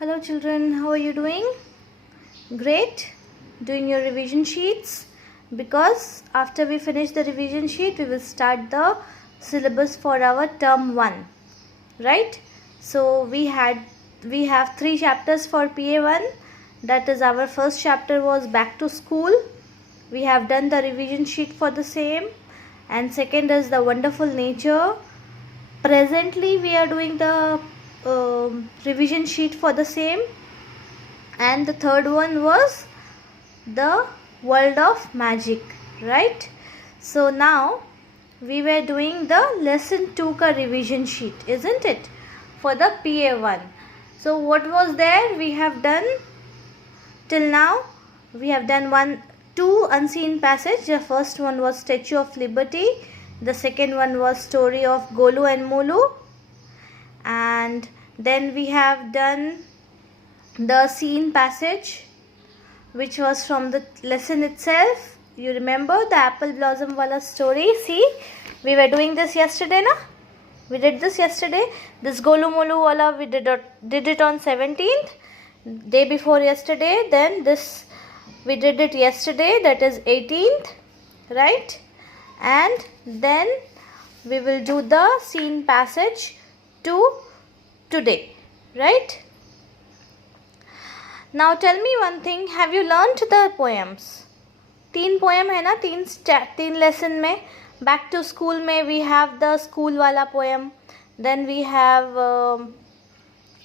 Hello children, how are you doing? Great. Doing your revision sheets, because after we finish the revision sheet we will start the syllabus for our term 1, right? So we have 3 chapters for PA1. That is, our first chapter was back to school. We have done the revision sheet for the same, and second is the wonderful nature. Presently we are doing the revision sheet for the same, and the third one was the world of magic, right? So now we were doing the lesson 2 ka revision sheet, isn't it, for the PA1. So what was there? We have done till now, we have done 2 unseen passage. The first one was Statue of Liberty, the second one was story of Golu and Molu, and then we have done the seen passage, which was from the lesson itself. You remember the apple blossom wala story? See, we were doing this yesterday, na? We did this yesterday. This Golu Molu wala we did it on 17th, day before yesterday. Then this we did it yesterday, that is 18th, right? And then we will do the seen passage today, right? Now tell me one thing, have you learnt the poems? 3 poem है ना, 3 lesson में. Back to school में we have the school वाला poem, then we have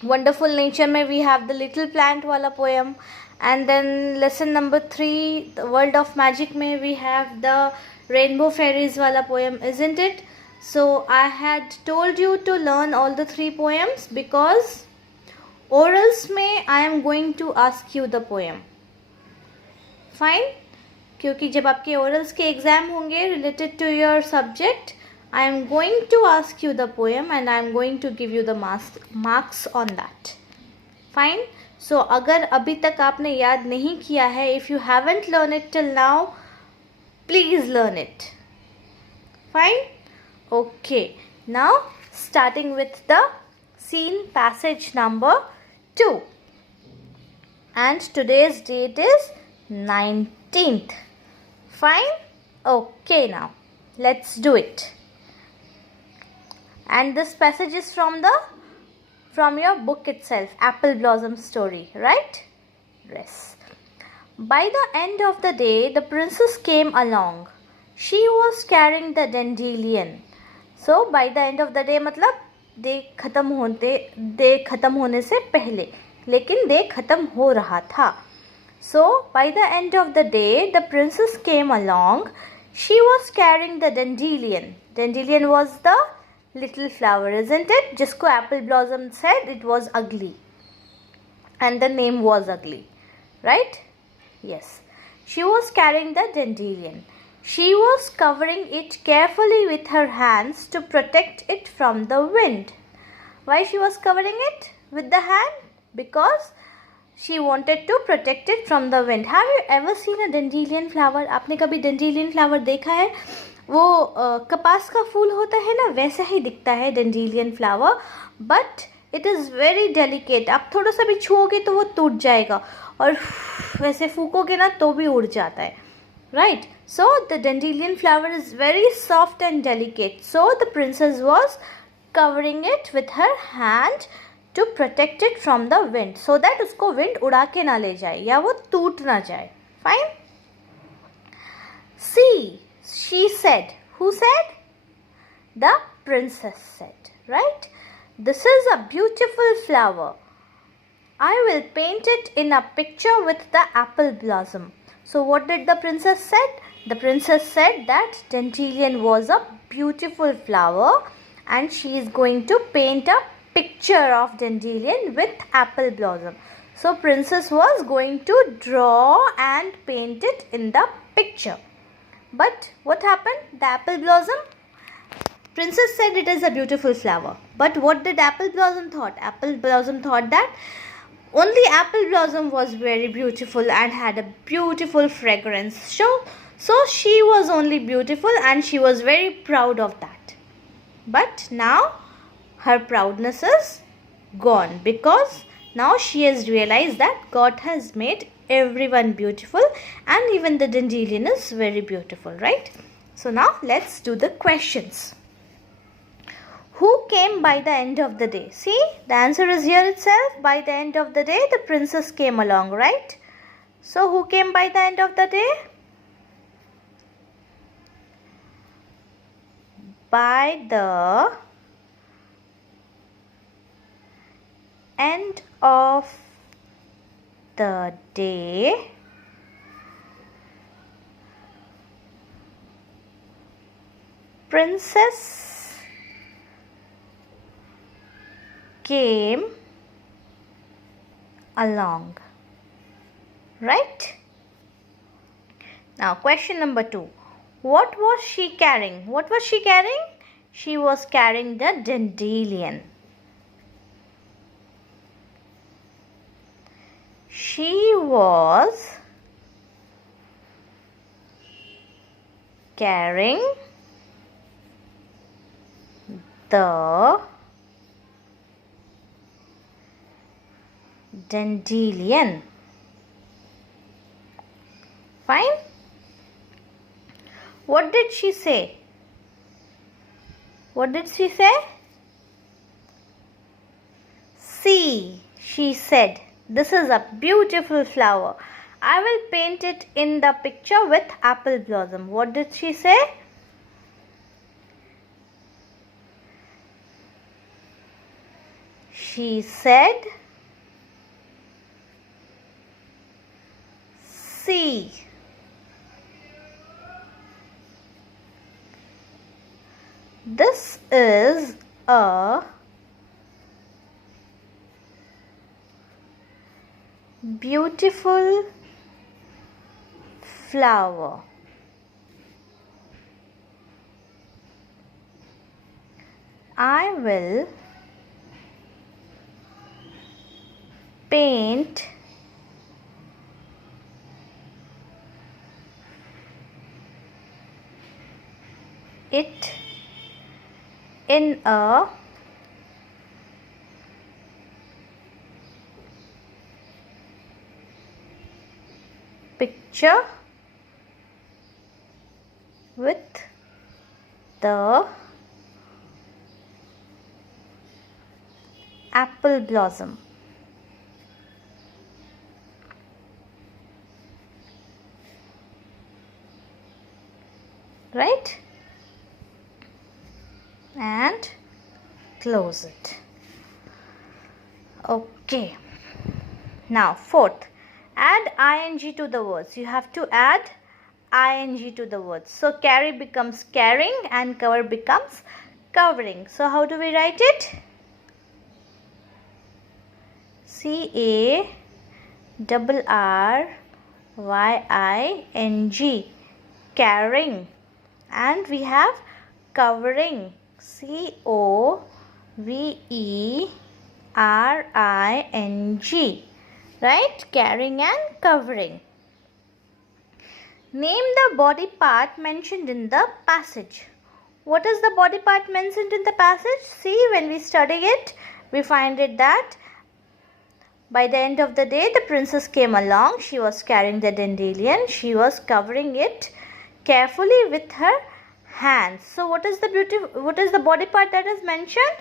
wonderful nature में we have the little plant वाला poem, and then lesson number 3 the world of magic में we have the rainbow fairies वाला poem, isn't it? So I had told you to learn all the 3 poems, because orals में I am going to ask you the poem. Fine? क्योंकि जब आपके orals के exam होंगे related to your subject, I am going to ask you the poem and I am going to give you the marks on that. Fine? So अगर अभी तक आपने याद नहीं किया है, if you haven't learned it till now, please learn it. Fine? Okay. Now starting with the seen passage number 2, and today's date is 19th. Fine? Okay, now let's do it. And this passage is from your book itself, Apple Blossom Story, right? Yes. By the end of the day, the princess came along. She was carrying the dandelion. So by the end of the day मतलब day ख़त्म होने से पहले, लेकिन day ख़त्म हो रहा था. So by the end of the day the princess came along. She was carrying the dandelion. Dandelion was the little flower, isn't it? जिसको apple blossom said it was ugly, and the name was ugly, right? Yes. She was carrying the dandelion. She was covering it carefully with her hands to protect it from the wind. Why she was covering it with the hand? Because she wanted to protect it from the wind. Have you ever seen a dandelion flower? आपने कभी dandelion flower देखा है? वो कपास का फूल होता है ना, वैसा ही दिखता है dandelion flower, but it is very delicate. आप थोड़ा सा भी छुओगे तो वो टूट जाएगा, और वैसे फूकोगे ना तो भी उड़ जाता है, right? So the dandelion flower is very soft and delicate. So the princess was covering it with her hand to protect it from the wind, so that उसको wind उड़ा के ना ले जाए या वो टूट ना जाए. Fine? See, she said. Who said? The princess said, right? This is a beautiful flower. I will paint it in a picture with the apple blossom. So what did the princess said? The princess said that dandelion was a beautiful flower and she is going to paint a picture of dandelion with apple blossom. So princess was going to draw and paint it in the picture. But what happened? The apple blossom, princess said it is a beautiful flower. But what did apple blossom thought? Apple blossom thought that only apple blossom was very beautiful and had a beautiful fragrance. So she was only beautiful and she was very proud of that. But now her proudness is gone, because Now she has realized that God has made everyone beautiful, and even the dandelion is very beautiful, right? So now let's do the questions. Who came by the end of the day? See, the answer is here itself. By the end of the day, the princess came along, right? So who came by the end of the day? By the end of the day, princess came along, right? Now question number 2. What was she carrying? What was she carrying? She was carrying the dandelion. She was carrying the dandelion. Fine. What did she say? What did she say? See, she said, this is a beautiful flower. I will paint it in the picture with apple blossom. What did she say? She said, see. This is a beautiful flower. I will paint it in a picture with the apple blossom. Right? And close it. Okay. Now fourth, add ing to the words. You have to add ing to the words. So carry becomes carrying and cover becomes covering. So how do we write it? CARRYING, carrying, and we have covering, COVERING, right? Carrying and covering. Name the body part mentioned in the passage. What is the body part mentioned in the passage? See, when we study it, we find it that by the end of the day, the princess came along. She was carrying the dandelion. She was covering it carefully with her hands. So what is the body part that is mentioned?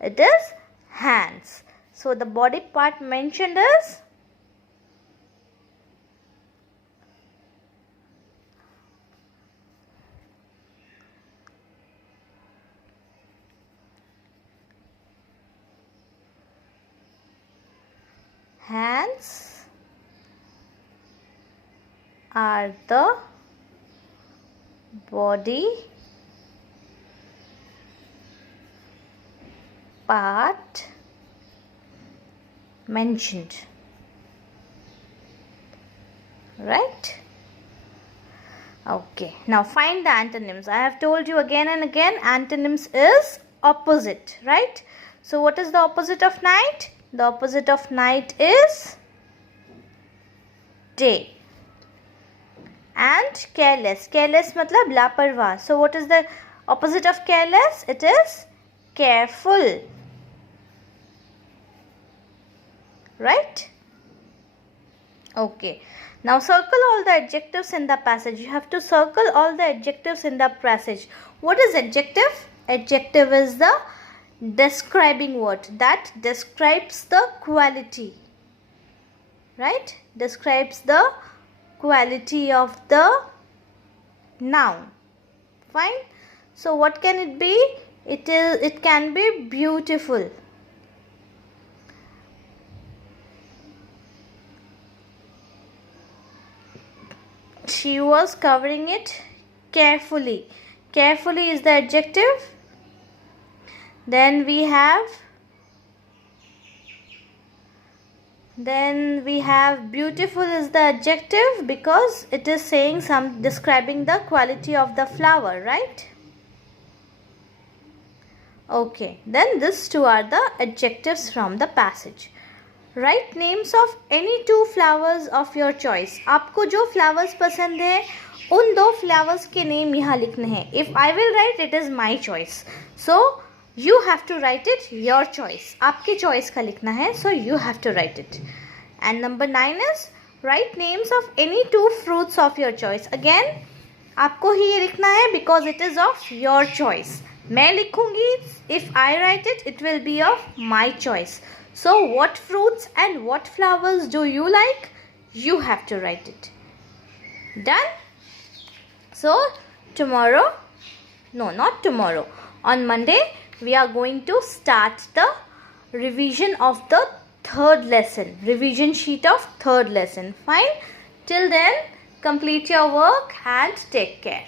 It is hands. So the body part mentioned is hands are the body part mentioned, right? Okay, now find the antonyms. I have told you again and again, antonyms is opposite, right? So what is the opposite of night? The opposite of night is day. And careless. Careless matlab laparwa. So what is the opposite of careless? It is careful. right? Okay, now circle all the adjectives in the passage. You have to circle all the adjectives in the passage. What is adjective? Adjective is the describing word that describes the quality, right? Describes the quality of the noun. Fine. So what can it be? It can be beautiful. She was covering it carefully. Carefully is the adjective. Then we have beautiful is the adjective because it is saying describing the quality of the flower, right? Okay, then these two are the adjectives from the passage. Write names of any two flowers of your choice. आपको जो flowers पसंद है उन दो flowers के name यहाँ लिखने हैं. If I will write, it is my choice. So you have to write it your choice. आपके choice का लिखना है, so you have to write it. And number 9 is write names of any two fruits of your choice. Again आपको ही ये लिखना है because it is of your choice. मैं लिखूंगी, if I write it, it will be of my choice. So what fruits and what flowers do you like? You have to write it. Done? So tomorrow, no, not tomorrow, on Monday we are going to start the revision of the third lesson, revision sheet of third lesson. Fine? Till then, complete your work and take care.